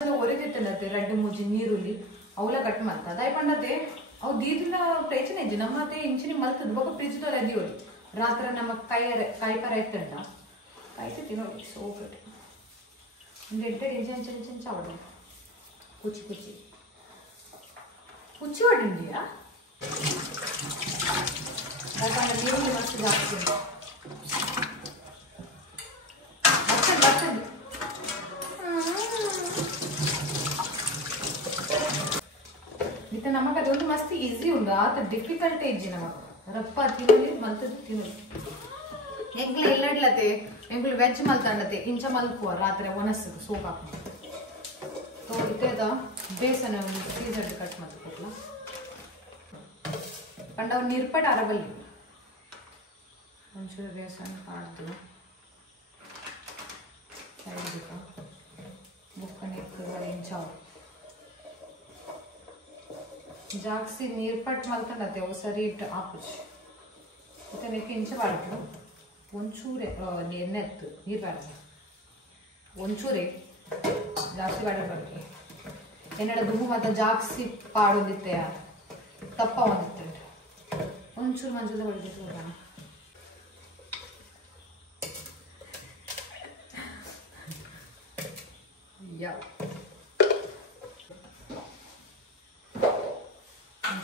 Red मुझे नीरुली अवला cut मलता दाई पंडते अव दीदिन प्रयत्न इज्जि नम्मते इंचिनि मल्तद बक फ्रिज तो रेडियोली रात्र नम काई पर ऐतंड काईते तिनोली सो गुड इंडेंटे इंचन चावडे कुची कुची कुची वडिंडिया दाई नीरुली मस्त जास्ति नमक अदोंದು मस्त इजी ಉಂಡು ಆತ ಡಿಫಿಕಲ್ಟ್ ಇಜ್ಜಿ ನಮಕ ರಪ್ಪ ತಿನ್ನಲಿ ಮಲ್ತದು ತಿನ್ನಲಿ ಎಂಗ್ಲ ಎಲ್ಲಡ್ಲತೆ ಎಂಗ್ಲ ವೆಜ್ ಮಲ್ತಂಡತೆ ಇಂಚ ಮಲ್ಪುವ ರಾತ್ರಿ ಒನಸು ಸೋಕ್ ಹಾಕು तो ಇತೆದ ಬೇಸನ ಸೀಸರ್ ಕಟ್ ಮಾಡ್ಕೊಟ್ಲ ಪಂಡವ ನಿರ್ಪಟ ಅರಬಲ್ಲಿ ಒಂಚೂರು ಬೇಸನ ಕಾಡ್ದು ಸೈಡ್ಕ ಬುಕ್ಕನೆ ಇಂಚಾವ जागसी नीरपट मल्कंडते वो सरी इट आपुच इतने नेक इंच बाड़ू ಒಂಚೂರೆ ನೆನೆತ್ತು ನೀರು ಬಾಡಲ್ಲ ಒಂಚೂರೆ ಜಾಸ್ತಿ ಬಾಡಬಾರ್ದು ಎನ್ನಡ ದುಮ್ಮು ಮತ್ತು ಜಾಸ್ತಿ ಪಾಡೋದಿತ್ತೆ ತಪ್ಪ ಒಂದಿತ್ತೆ ಒಂಚೂರು ಮಂಜದ ಹೊಡೆದಿತ್ತು ಹೋಗೋಣ ಯಾ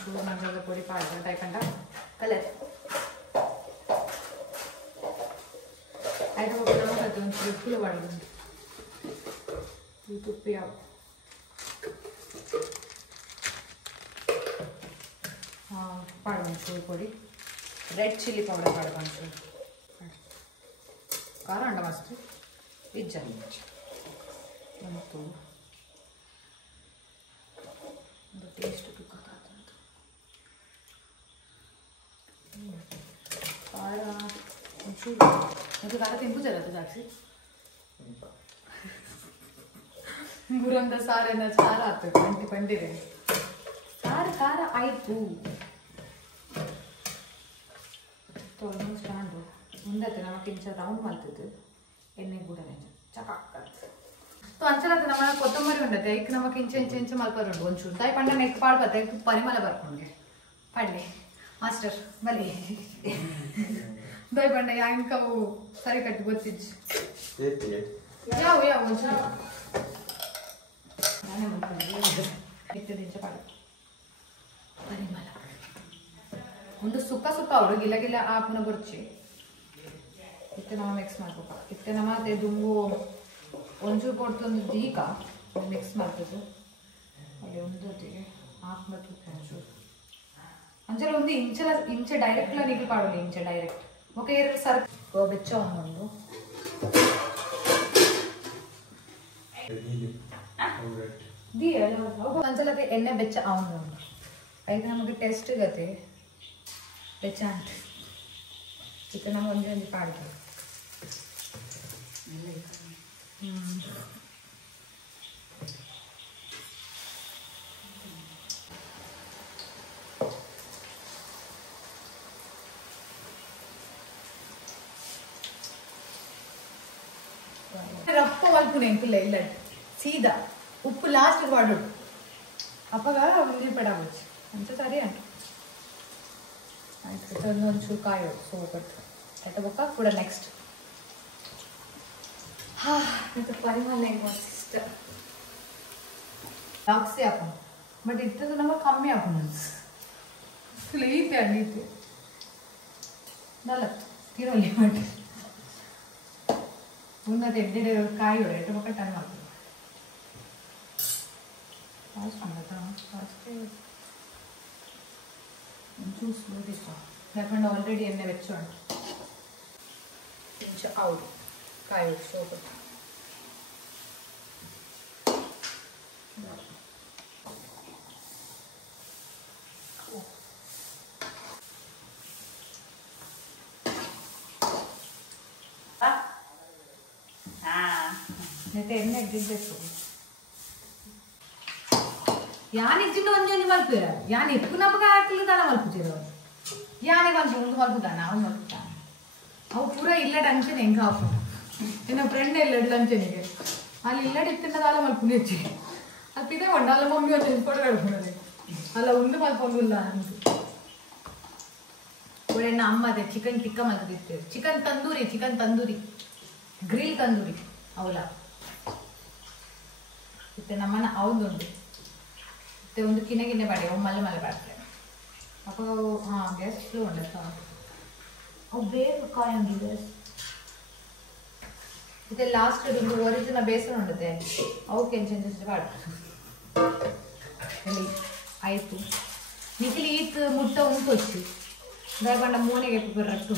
चूर मंगल पोड़ी पाड़ टाइपंड कलर ऐसा वो नमक करते हैं चूर फुल वाड़ दूँ यूट्यूब पे आओ हाँ पाड़ दूँ चूर पोड़ी रेड चिली पाउडर पाड़ दूँ चूर कार अंडा मस्त इज्जा तो टेस्ट मुझे कार तेंपू चला था जाके मुरंदा सारे ना चार आते पंटी पंटी रे कार कार आई तू तो ऑलमोस्ट स्टार्ट हो मुंडे ते नमक इंच राउंड मालते एन्ने गुड़ा नहीं चकाक तो अंचला ते नमक कोतंबरी उंडते एक नमक इंच मलपर उंडु ಒಂಚೂರು ತಾಯಿ ಪಂಡ ನೆಕ್ ಪಾಡ್ಬತ್ತೆ ಪರಿಮಳ ಬರ್ಕೊಂಡೆ ಪಡ್ಲೆ ಮಾಸ್ಟರ್ ಬಲಿ दाई पंड यांका वो सारे कट गोतिज या मुझे नाने मन इतने दिन से पाड़ परिमल ಒಂದು ಸುಕ್ಕ ಸುಕ್ಕ ಅವರು ಗಿಲ ಗಿಲ ಆಪನ ಬರ್ಚಿ ಇತ್ತೆ ನಾವು ಮಿಕ್ಸ್ ಮಾಡ್ಬೇಕು ಇತ್ತೆ ನಮ್ಮತೆ ದುಂಗು ಒಂಚೂರು ಕೊಡ್ತೊಂದು ದೀಕ ಮಿಕ್ಸ್ ಮಾಡ್ತದೆ ಅಲ್ಲಿ ಒಂದೊತ್ತಿಗೆ ಹಾಕ್ಬಿಟ್ಟು ಒಂಚೂರು ಅಂಚಲ ಒಂದು ಇಂಚ ಡೈರೆಕ್ಟ್ ला ನಿಗಲ್ ಪಾಡೋಲಿ ಇಂಚ ಡೈರೆಕ್ಟ್ ओके ये सर बेच्चा उन्होंने दिया वो अंचल ते एन्ने बेच्चा उन्होंने ऐसे नमक टेस्ट करते बेच्चा इतना मंजे अंजी पाड़ के रप्प वालपुने इंकुल इल्ल सीधा उप्पु लास्ट वाडु अप्पगा उंगली पडावच्चु अंत सरी अंट आयतु इतनु ಒಂಚೂರು ಕಾಯೋ ಸೋಪಟ್ ಐತ ಬೊಕ್ಕ ಕೂಡ ನೆಕ್ಸ್ಟ್ ಹಾ ಇದು ಪರಿಮಳ ಮಸ್ತ್ ಜಾಸ್ತಿ ಹಾಕು ಬಟ್ ಇತ್ತದು ನಮಗೆ ಕಮ್ಮಿ ಹಾಕೋಣ ಸ್ಲೀಪ್ ಅಲ್ಲಿತ್ತು ನಲ್ಲ ತಿರೋಲಿ ಮಾಡಿ उन्नत एड्डे काई हो रहे तो बका टाइम आते फास्ट बनता है फास्ट जूस लो देखो लेकिन ऑलरेडी एन्ने वेच्चो इंच आउट काई सो बट नेते एन्ने एग्जिस्ट यानी इज्जिंड ಒಂಜೊಂಜಿ ಮಲ್ಪುರ ಯಾನಿ ಎಪ್ಪು ನಪಗ ಹಾಕಲು ದಾನ ಮಲ್ಪುಜಿರ ಯಾನಿ ಮಲ್ಪು ಒಂದು ಮಲ್ಪುದಾನ ಅವನು ಮಲ್ಪುದಾನ ಅವು ಪೂರ ಇಲ್ಲ ಟೆನ್ಷನ್ ಹೆಂಗ ಹಾಕು ನನ್ನ ಫ್ರೆಂಡ್ ಇಲ್ಲ ಟೆನ್ಷನ್ಗೆ ಅಲ್ಲಿ ಇಲ್ಲ ಇತ್ತಿನ ದಾಲ ಮಲ್ಪುನೆ ಇಜ್ಜಿ ಮಲ್ಪಿದೆ ಒಂಡಲ್ಲ ಮಮ್ಮಿ ಒಂದು ನೆನ್ಸ್ಕೊಂಡು ಹೇಳ್ಕೊಂಡೆ ಅಲ್ಲ ಉಂಡು ಮಲ್ಕೊಂಡಿಲ್ಲ ಅಂತ ಒಳ್ಳೆಣ್ಣ ಅಮ್ಮ ಅದೇ ಚಿಕನ್ ಟಿಕ್ಕ ಮಲ್ತಿರ್ತೇವೆ ಚಿಕನ್ ತಂದೂರಿ ಗ್ರಿಲ್ ತಂದೂರಿ ಅವಳ ಮತ್ತೆ ನಮ್ಮನ್ನ ಅವದುಂಟು ಮತ್ತೆ ಒಂದು ಗಿನ್ನೆ ಬಾಡಿ ಅವು ಮಲ್ಲ ಬಾಡ್ತೇವೆ ಅಪ್ಪ ಹಾಂ ಗ್ಯಾಸ್ ಫ್ಲೂ ಉಂಟು ಅವು ಬೇಗ ಕಾಯಂಗಿದೆ ಮತ್ತೆ ಲಾಸ್ಟ್ ಒಂದು ಒರಿಜಿನಲ್ ಬೇಸರ ಉಂಟದೆ ಅವಕ್ಕೆ ಚೇಂಜಸ್ ಬಾಡ ಆಯಿತು ನಿಖಿಲ್ ಈತ್ ಮುಟ್ಟ ಉಂಟು వచ్చి ದಯಪಂಡ ಮೂನೆಗೆ ಬರ್ರಟ್ಟು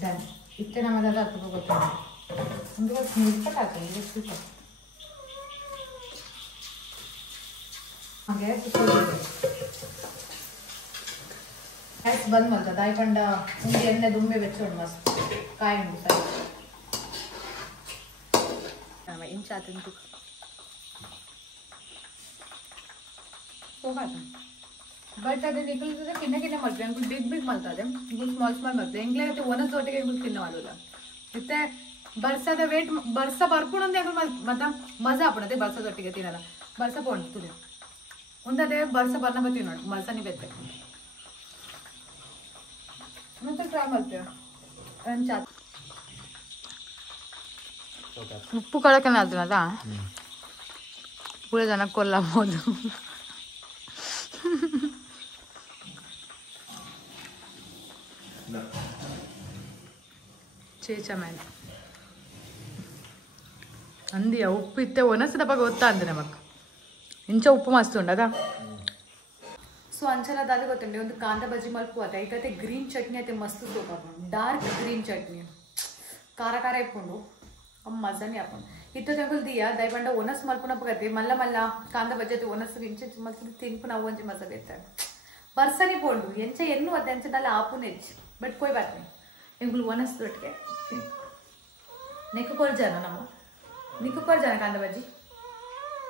ಡನ್ ಇತ್ತೆ ನಮ್ಮದಾದ ಹತ್ತು ಗೊತ್ತಿಲ್ಲ ಒಂದು ಮುಟ್ಟ ಹಾಕಿ ಎಷ್ಟು ಹಾಗೆ ಗ್ಯಾಸ್ ಬಂದ್ ಮಾಡ್ತದೆ ದಯಪಂಡ ಉಂಡಿ ಎಣ್ಣೆ ದುಂಬೆ ಬೆಚ್ಚೋಡು ಮಸ್ತ್ ಕಾಯಿ ಉಂಟು ಸರಿ ಇಂಚ ತಿಂತು ಬಟ್ ಅದು ನಿಖಿಲ್ತದೆ ಕಿನ್ನ ಮಾಡ್ತೇವೆ ಅಂಕಲ್ ಬಿಗ್ ಮಾಡ್ತದೆ ಇಂಕಲ್ ಸ್ಮಾಲ್ ಮಾಡ್ತದೆ ಎಂಗ್ಲಾಗತ್ತೆ ಒಂದೊಂದು ತೋಟಿಗೆ ಇಂಕಲ್ ತಿನ್ನ ಮಾಡೋಲ್ಲ ಮತ್ತೆ ಬರ್ಸದ ವೇಟ್ ಬರ್ಸ ಬರ್ಕೊಂಡೆ ಅಂಕಲ್ ಮತ್ತ ಮಜಾ ಆಪಡದೆ ಬರ್ಸದೊಟ್ಟಿಗೆ ತಿನ್ನಲ್ಲ ಬರ್ಸ ಪೋಣ್ತದೆ ಒಂದದೇ ಬರ್ಸ ಬರ್ನ ಬತ್ತೀವಿ ನೋಡಿ ಮಲ್ಸನಿ ಬೆತ್ತೆ ಮತ್ತೆ ಟ್ರೈ ಮಾಡ್ತೇವೆ ಉಪ್ಪು ಕಳಕನೆ ಆದ್ನಲ್ಲ ಉಳಿದ ಜನ ಕೊಲ್ಲಬಹುದು ಚೇಚ ಮೇಲೆ ಅಂದಿಯ ಉಪ್ಪು ಇತ್ತೆ ಒನಸದಪ್ಪ ಗೊತ್ತಾ ಅಂದೆ ನಮಕ್ ಇಂಚ ಉಪ್ಪು ಮಸ್ತ್ ಉಂಡದ ಸೊ ಅಂಚಲದಾದ ಗೊತ್ತುಂಡೆ ಒಂದು ಕಾಂದ ಬಜ್ಜಿ ಮಲ್ಪು ಅದ ಈಗತ್ತೆ ಗ್ರೀನ್ ಚಟ್ನಿ ಐತೆ ಮಸ್ತ್ ಸೂಪ್ ಹಾಕೊಂಡು ಡಾರ್ಕ್ ಗ್ರೀನ್ ಚಟ್ನಿ ಖಾರ ಇಟ್ಕೊಂಡು ಮಜಾನೇ ಹಾಕೊಂಡು ಇತ್ತು ತೆಂಗುಲ್ ದಿಯಾ ದಯಬಂಡ ಒನಸ್ ಮಲ್ಪುನಪ್ಪ ಗತಿ ಮಲ್ಲ ಕಾಂದ ಬಜ್ಜಿ ಒನಸ್ ಇಂಚ ಮಲ್ಪು ತಿನ್ಪು ನಾವು ಒಂಜಿ ಮಜಾ ಬೇತಾರೆ ಬರ್ಸನಿ ಪೋಂಡು ಎಂಚ ಎನ್ನು ಅದ ಎಂಚದಲ್ಲ ಆಪುನ ಹೆಚ್ಚು ಬಟ್ ಕೊಯ್ ಬರ್ತೀನಿ ಎಂಗುಲು ಒನಸ್ ದೊಟ್ಟಿಗೆ ನೆಕ್ಕು ಕೊಡ್ಜಾನ ನಿಕ್ಕು ಕೊಡ್ಜಾನ ಕಾಂದ ಬಜ್ಜಿ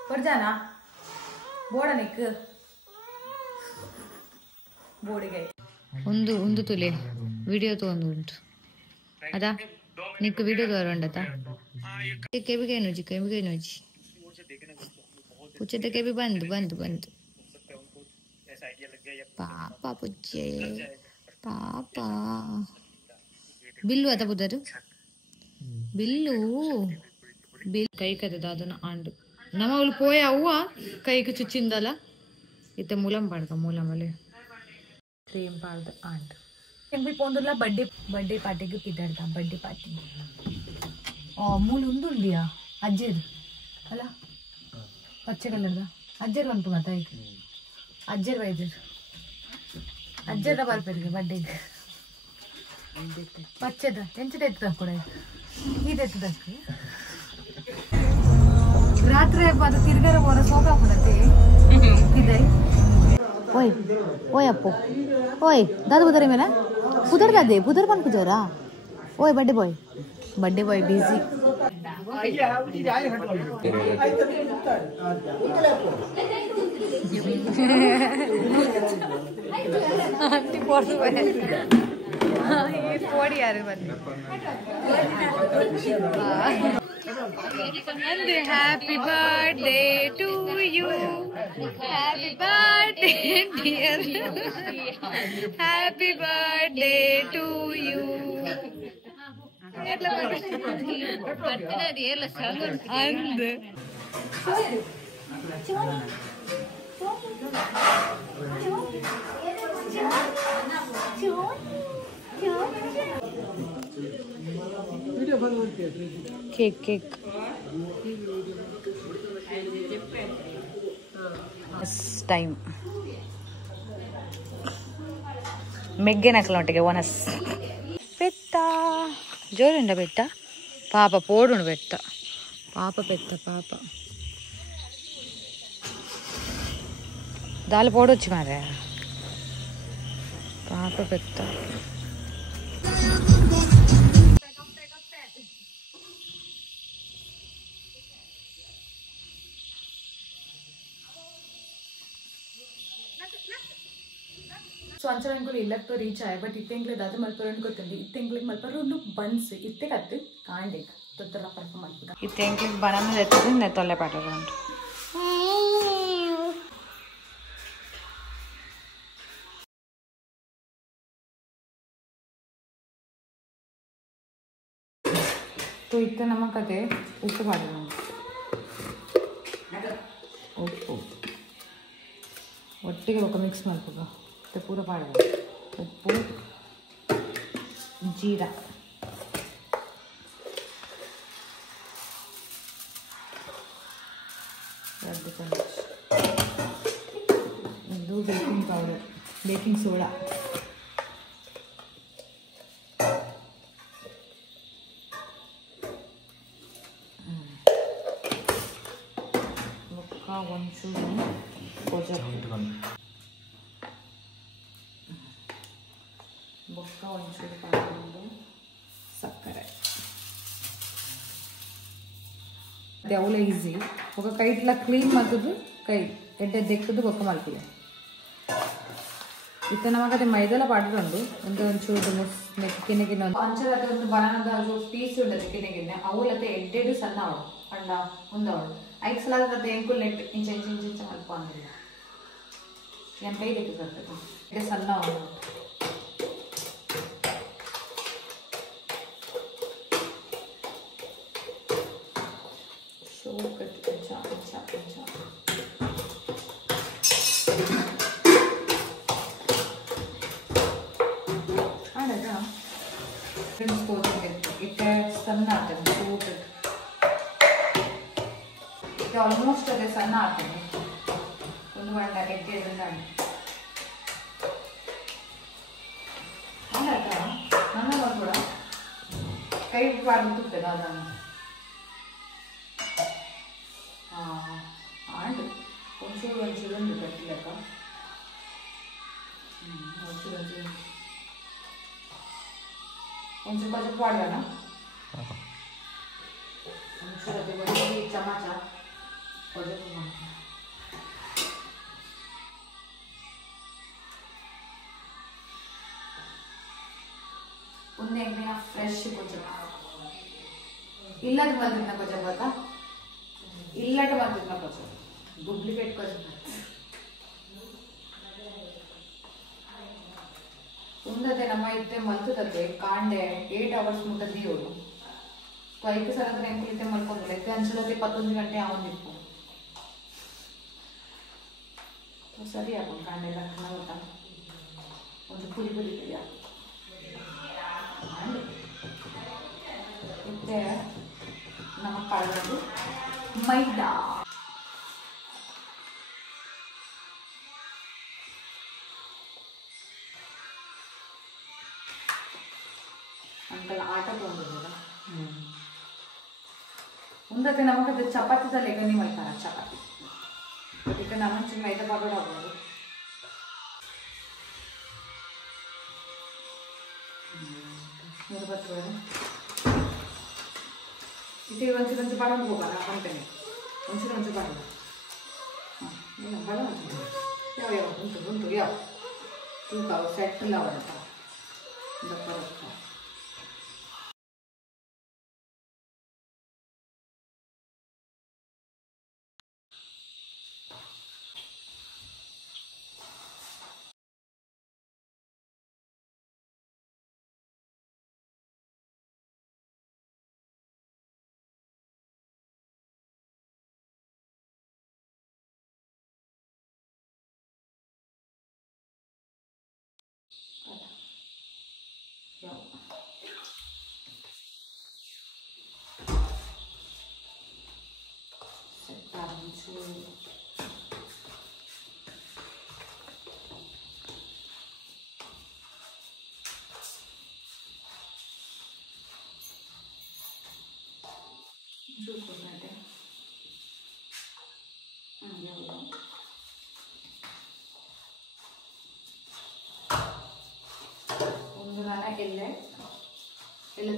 ಕೊಡ್ಜಾನ ಬೋಡ ನಿಕ್ಕು ಬೋಡಿಗೆ ಒಂದು ತುಲೆ ವಿಡಿಯೋ ತೊಂದುಂಟು ಅದಾ ನಿಕ್ಕು ವಿಡಿಯೋ ತೋರಂಡತ ಕೆಬಿಗೆ ನೋಜಿ ಪುಚ್ಚದ ಕೆಬಿ ಬಂದು ಪಾಪ ಪುಚ್ಚೆ ಪಾಪ ಬಿಲ್ಲು ಅದ ಬುದರು ಬಿಲ್ಲು ಕೈ ಕದದ ಅದನ್ನ ಆಂಡು ನಮ್ಮ ಅವಳು ಪೋಯ ಅವ್ವ ಕೈಗೆ ಚುಚ್ಚಿಂದಲ್ಲ ಇತ್ತೆ ಮೂಲಂ ಪಾಡ್ಕ ಕ್ರೀಮ್ ಪಾಡ್ದ ಆಂಡ್ ಎಂಬಿ ಪೋಂದುಲ್ಲ ಬಡ್ಡೆ ಪಾರ್ಟಿಗೆ ಪಿದ್ದಾಡ್ದ ಬಡ್ಡೆ ಪಾರ್ಟಿ ಮೂಲ ಉಂದುಂದಿಯಾ ಅಜ್ಜೇದು ಅಲ್ಲ ಪಚ್ಚೆ ಕಲರ್ದ ಅಜ್ಜೇರು ಬಂತು ಮಾತಾ ಈಗ ಅಜ್ಜೇರು ವೈದ್ಯರು ಅಜ್ಜರ ಬರ್ಪರಿಗೆ ಬಡ್ಡೆಗೆ ಪಚ್ಚೆದ ಎಂಚದ ಎತ್ತದ ಕೂಡ ಇದೆತ್ತದಕ್ಕೆ ರಾತ್ರಿ ಅದು ತಿರ್ಗಾರ ಹೋರ ಸೋಗಾ ಕೊಡತ್ತೆ ಇದೆ ಓಯ್ ಅಪ್ಪು ಓಯ್ ದಾದ ಬುದರ ಮೇನ ಬುದರ್ ದಾದೆ ಬುದರ್ ಬನ್ ಪೂಜಾರಾ ಓಯ್ ಬಡ್ಡೆ ಬಾಯ್ ಬಿಸಿ ಆಂಟಿ ಪೋಡು ಪೋಡಿ ಯಾರು ಬನ್ನಿ And happy birthday to you. Happy birthday, dear. Happy birthday to you. And cake time ಮೆಗ್ಗೆನಕಲೊಟ್ಟಿಗೆ ಒನಸ್ ಪೆತ್ತ ಜೋರುಂಡ ಬೆಟ್ಟ ಪಾಪ ಪೋಡುಂಡು ಬೆಟ್ಟ ಪಾಪ ಪೆತ್ತ ಪಾಪ ದಾಲ್ ಪೋಡೊಚ್ಚು ಮಾರೆ ಪಾಪ ಪೆತ್ತ ಸೊ ಅಂಚನ ಅಂಕುಲು ಇಲ್ಲಕ್ಕೆ ರೀಚ್ ಆಯ ಬಟ್ ಇತ್ತೆಂಗ್ಲೆ ದಾದ ಮಲ್ಪರ ಗೊತ್ತಂడి ಇತ್ತೆಂಗ್ಲಿಗೆ ಮಲ್ಪರ ಒಂದು ಬನ್ಸ್ ಇತ್ತೆ ಕತ್ತು ಕಾಂಡೆ इतने बनाना देते थे नहीं तोले पाटे रंट तो इतने नमक आते उप्पू पाटे रंट उप्पू ಒಟ್ಟಿಗೆ ಒಕ್ಕ ಮಿಕ್ಸ್ ಮಾಡ್ಬೇಕು ಮತ್ತೆ ಪೂರ ಪಾಡಬೇಕು ಉಪ್ಪು ಜೀರಾ ಎರಡು ಚಮಚ ಇದು ಬೇಕಿಂಗ್ ಪೌಡರ್ ಬೇಕಿಂಗ್ ಸೋಡಾ ಒಕ್ಕ ಒಂಚೂರು ಬೊಕ್ಕ ಒಂಚೂರು ಪಾಕೊಂಡು ಸಕ್ಕರೆ ಅದು ಅವಳ ಈಸಿ ఒక ಕೈ ಇಟ್ಲ ಕ್ಲೀನ್ ಮಾಡ್ತದ್ದು ಕೈ ಎಡ್ಡೆ ದೆಕ್ಕದು ಬೊಕ್ಕ ಮಲ್ಪಿದೆ ಇತ್ತ ನಮಗದೆ ಮೈದೆಲ್ಲ ಪಾಡಿಕೊಂಡು ಒಂದು ಒಂಚೂರು ಕಿನೆ ಕಿನೆ ಅಂಚದ ಒಂದು ಬನಾನದ ಪೀಸ್ ಉಂಟದೆ ಕಿನೆ ಕಿನೆ ಅವಳತೆ ಎಡ್ಡೆಡು ಸಣ್ಣ ಅವಳು ಪಂಡ ಮುಂದವಳು 5 ಸಲ ಅದ ಎಂಕುಲ್ ನೆಟ್ ಇಂಚ ಇಂಚ ಇಂಚ ಇಂಚ ಮಲ್ಪ ಅಂದಿಲ್ಲ ಏನು ಕೈ ತೆಗೆದು ಬರ್ತದೆ ಎಡ್ಡೆ ಸಣ್ಣ ಅವಳು ಆಲ್ಮೋಸ್ಟ್ ಅದೇ ಸಣ್ಣ ಹಾಕ್ತೀನಿ ಒಂದು ಗಂಟ ಎಗ್ಗೆ ಇದನ್ನು ಆಯ್ತಾ ನನ್ನ ಕೂಡ ಕೈ ಬಾಡಿ ತುಪ್ಪದ ಅದನ್ನು ಆಂಡು ಒಂಚೂರು ಒಂಚೂರು ಉಂಟು ಕಟ್ಟಿಲಕ್ಕ ಒಂಚೂರು ಒಂಚೂರು ಒಂಚೂರು కొంచెం ಪಾಡೋಣ ಒಂಚೂರು ಅದು ಒಂದು ಚಮಚ ಒಂದೇ ಫ್ರೆಶ್ కొంచెం ఇల్లటి మధ్యన కొంచెం కదా ఇల్లటి మధ్యన కొంచెం డూప్లికేట్ కొంచెం ఉందతే ನಮ್ಮ ಇತ್ತೆ ಮಲ್ತದತೆ ಕಾಂಡೆ 8 ಅವರ್ಸ್ ಮುಟ್ಟ ದಿಯೋಳು ಕೈಗೆ ಸರದ್ರೆ ಎಂಕುಲಿತೆ ಮಲ್ಕೊಂಡ್ರೆ ಅಂಚಲತೆ 11 ಗಂಟೆ ಆವಂದಿಪ್ಪು ಸರಿ ಹಾಕೊಂಡು ಕಾಂಡೆಲ್ಲ ಗೊತ್ತಾ ಒಂದು ಪುಡಿ ಪುಡಿ ಪುಡಿ ಮತ್ತೆ ನಮ್ಮ ಕಾಳದು ಮೈದಾ ಅಂಕಲ್ ಆಟ ತೊಗೊಂಡಿದ್ದೀರ ಮುಂದಕ್ಕೆ ನಮಗದು ಚಪಾತಿದಲ್ಲಿ ಗನ್ನಿ ಮಾಡ್ತಾರೆ ಚಪಾತಿ ಅದಕ್ಕೆ ನಮ್ಮಂಚು ಮೈದಾ ಪೌಡರ್ ಹಾಕೋದು ಇದು ಒಂಚೂರು ಬಾಡೋದು ಹೋಗಲ್ಲ ಹಾಕೊಂತೇನೆ ಒಂಚೂರು ಬಾಡೋದು ಬಾಡ ಯಾವ ಯಾವ ಉಂಟು ಯಾವ ತೂಕ ಸೆಟ್ ಇಲ್ಲ ಅವರಂತ ದಪ್ಪ ದಪ್ಪ ಒಂದು ನಾಲ್ಕು ಎಲ್ಲ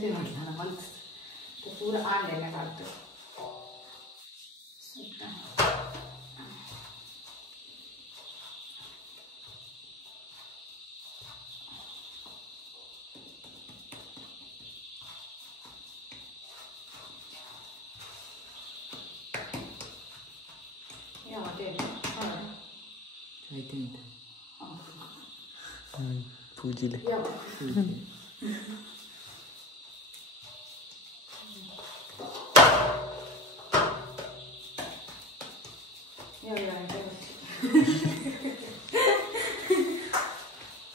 ತಿನ್ನೋದು ನಾನು ಮಲ್ಸ್ ಪೂರ ಆಂಡೆಲ್ಲ ಹಾಕ್ತೇವೆ पूजिले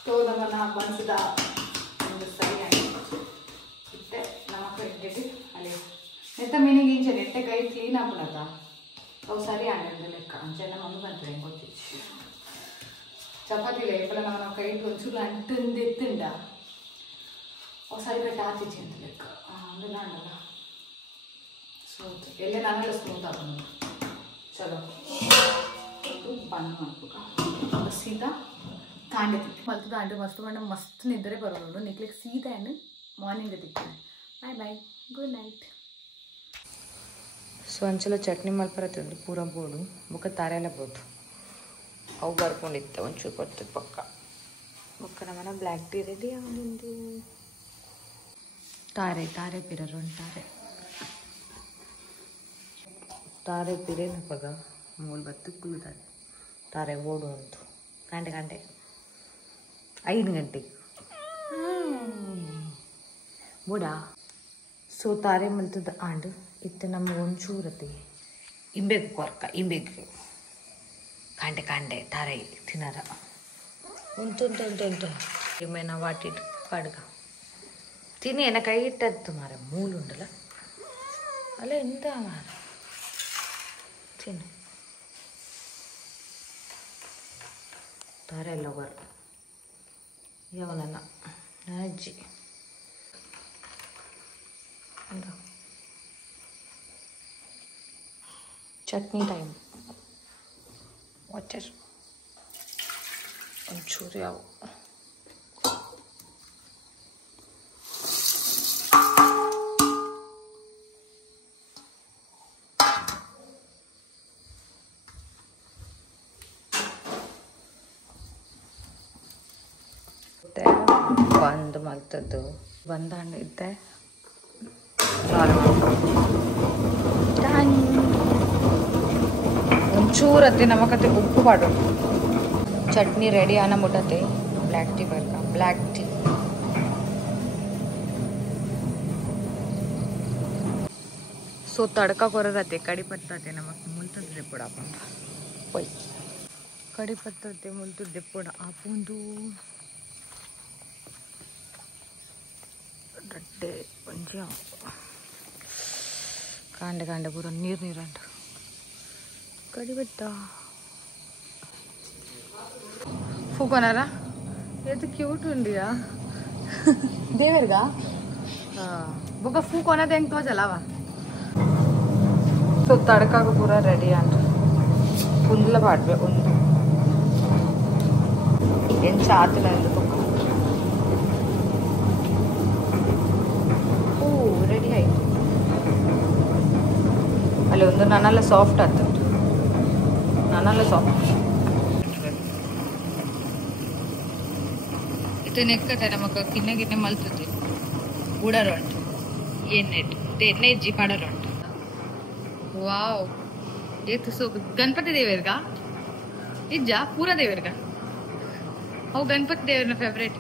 तो नमना बंसदा ಒಂದು ಸರಿಯಾಗಿ ಇತ್ತೆ ನಮಕ್ ಇಟ್ಟಿಟ್ಟು ಅಲ್ಲಿ ನೆತ್ತ ಮೀನಿಗೆ ಇಂಚೆ ನೆಟ್ಟೆ ಕೈ ಕ್ಲೀನ್ ಆಗ್ಬಿಡತ್ತ ಅವು ಸರಿ ಆಗಂದ್ರೆ ಲೆಕ್ಕ ಅಂಚೆಲ್ಲ ಮಮ್ಮಿ ಬಂದ್ರೆ ಹೆಂಗೆ ಗೊತ್ತಿತ್ತು ಚಪಾತಿ ಲೇಪಲ ನಾವು ಕೈ ಒಂಚೂರು ಅಂಟಂದು ಎತ್ತುಂಡ ಅವು ಸರಿ ಕಟ್ಟ ಆತಿಚ್ಚಿ ಅಂತ ಲೆಕ್ಕ ಅದೆಲ್ಲ ಉಂಟಲ್ಲ ಸ್ಮೂತ್ ಎಲ್ಲೇ ನಾನೆಲ್ಲ ಸ್ಮೂತ್ ಆಗೋದು ಚಲೋ ಬಣ್ಣ ಮಾಡ್ಬೇಕು ಸೀದಾ ಕಾಂಡೆ ತಿಂತೆ ಮಲ್ತದ ಅಂಟು ಮಸ್ತ್ ಬಣ್ಣ ಮಸ್ತ್ ನಿದ್ರೆ ಬರೋದು ನಿಕ್ಲಿಕ್ಕೆ ಸೀದಾ ಅಂಡ್ ಮಾರ್ನಿಂಗ್ ತಿಂತಾನೆ ಬಾಯ್ ಬಾಯ್ ಗುಡ್ ನೈಟ್ ಸೊ ಅಂಚೆಲ್ಲ ಚಟ್ನಿ ಮಲ್ಪರತ್ತಂದು ಪೂರ ಬೋಡು ಬೊಕ್ಕ ತಾರೆಲ್ಲ ಬೋದು ಅವು ಬರ್ಕೊಂಡಿತ್ತು ಒಂಚೂರು ಬರ್ತದೆ ಪಕ್ಕ ಬೊಕ್ಕ ನಮ್ಮನ ಬ್ಲ್ಯಾಕ್ ಟೀ ರೆಡಿ ಆಗೊಂಡು ತಾರೆ ತಾರೆ ಪಿರರು ತಾರೆ ತಾರೆ ಪಿರೇನ ಪಗ ಮೂಲ ಬತ್ತು ಕುಲ್ತಾರೆ ತಾರೆ ಓಡು ಅಂತು ಗಂಟೆ ಗಂಟೆ 5 ಗಂಟೆಗೆ ಬೋಡಾ ಸೊ ತಾರೆ ಮಲ್ತದ ಆಂಡ್ ಇತ್ತು ನಮ್ಗೆ ಒಂಚೂರತಿ ಇಂಬೆಗೆ ಕೊರ್ಕ ಇಂಬೆಗೆ ಕಾಂಡೆ ಕಾಂಡೆ ತಾರೆ ತಿನ್ನರ ಉಂಟು ಏಮೇನ ವಾಟಿಟ್ಟು ಕಡ್ಗ ತಿನ್ನಿ ಏನ ಕೈ ಇಟ್ಟದ್ದು ಮಾರ ಮೂಲುಂಡಲ್ಲ ಅಲ್ಲ ಎಂತ ಮಾರ ತಿನ್ನು ತಾರೆ ಎಲ್ಲ ಬರ ಯಾವನಲ್ಲ ಅಜ್ಜಿ ಚಟ್ನಿ ಟೈಮ್ ವಾಟರ್ ಒಂಚೂರು ಯಾವ ಬಂದು ಮಲ್ತದ್ದು ಬಂದ ಹಣ್ಣು ಇದ್ದೆ ಒಂಚೂರತ್ತೆ ನಮಕತೆ ಉಪ್ಪು ಪಾಡು ಚಟ್ನಿ ರೆಡಿ ಆನ ಮುಟ್ಟತ್ತೆ ಬ್ಲ್ಯಾಕ್ ಟೀ ಬರ್ಕ ಬ್ಲ್ಯಾಕ್ ಟೀ ಸೊ ತಡ್ಕ ಕೊರತ್ತೆ ಕಡಿ ಪತ್ತತೆ ನಮಕ್ ಮುಲ್ತದ್ರೆ ಪುಡ ಪೊಯ್ ಕಡಿ ಪತ್ತತೆ ಮುಲ್ತದ್ದೆ ಪುಡ ಆಪುಂದು ರಡ್ಡೆ ಒಂಜಿ ಕಾಂಡೆ ಕಾಂಡೆ ಪೂರ ನೀರಂಟು ಕಡಿ ಬತ್ತ ಫೂಕೊನಾರ ಇದು ಕ್ಯೂಟ್ ಉಂಡಿಯಾ ದೇವರ್ಗಾ ಬೊಕ್ಕ ಫೂಕೊನದ ಹೆಂಗೆ ತೋಜಲ್ಲವ ಸೊ ತಡಕಾಗ ಪೂರ ರೆಡಿ ಅಂಟ ಕುಂದ್ಲ ಪಾಡ್ಬೆ ಒಂದು ಏನು ಚಾತಿಲ್ಲ ಎಂದು ಬೊಕ್ಕ ರೆಡಿ ಆಯ್ತು ಅಲ್ಲಿ ಒಂದು ನನ್ನೆಲ್ಲ ಸಾಫ್ಟ್ ಆಗ್ತದೆ ನನ್ನೆಲ್ಲ ಸಾಫ್ಟ್ ಇದು ನೆಕ್ಕತೆ ನಮಗ ಗಿನ್ನೆ ಗಿನ್ನೆ ಮಲ್ತದೆ ಬೂಡರು ಉಂಟು ಎಣ್ಣೆ ಇಜ್ಜಿ ಪಾಡರು ಉಂಟು ವಾವ್ ಏತು ಸೊ ಗಣಪತಿ ದೇವರ್ಗ ಇಜ್ಜ ಪೂರ ದೇವರ್ಗ ಅವು ಗಣಪತಿ ದೇವರನ ಫೇವ್ರೇಟ್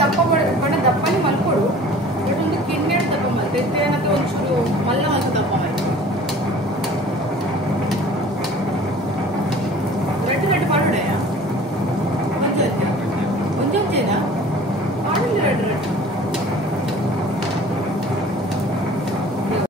ದಪ್ಪ ಬಡ ದಪ್ಪನೇ ಮಲ್ಕೊಡು ಬಟ್ ಒಂದು ಕಿನ್ನೆರಡು ದಪ್ಪ ಮಲ್ತೆ ಏನಂತ ಒಂಚೂರು ಮಲ್ಲ ಮಲ್ತು ದಪ್ಪ ಮಲ್ತೆ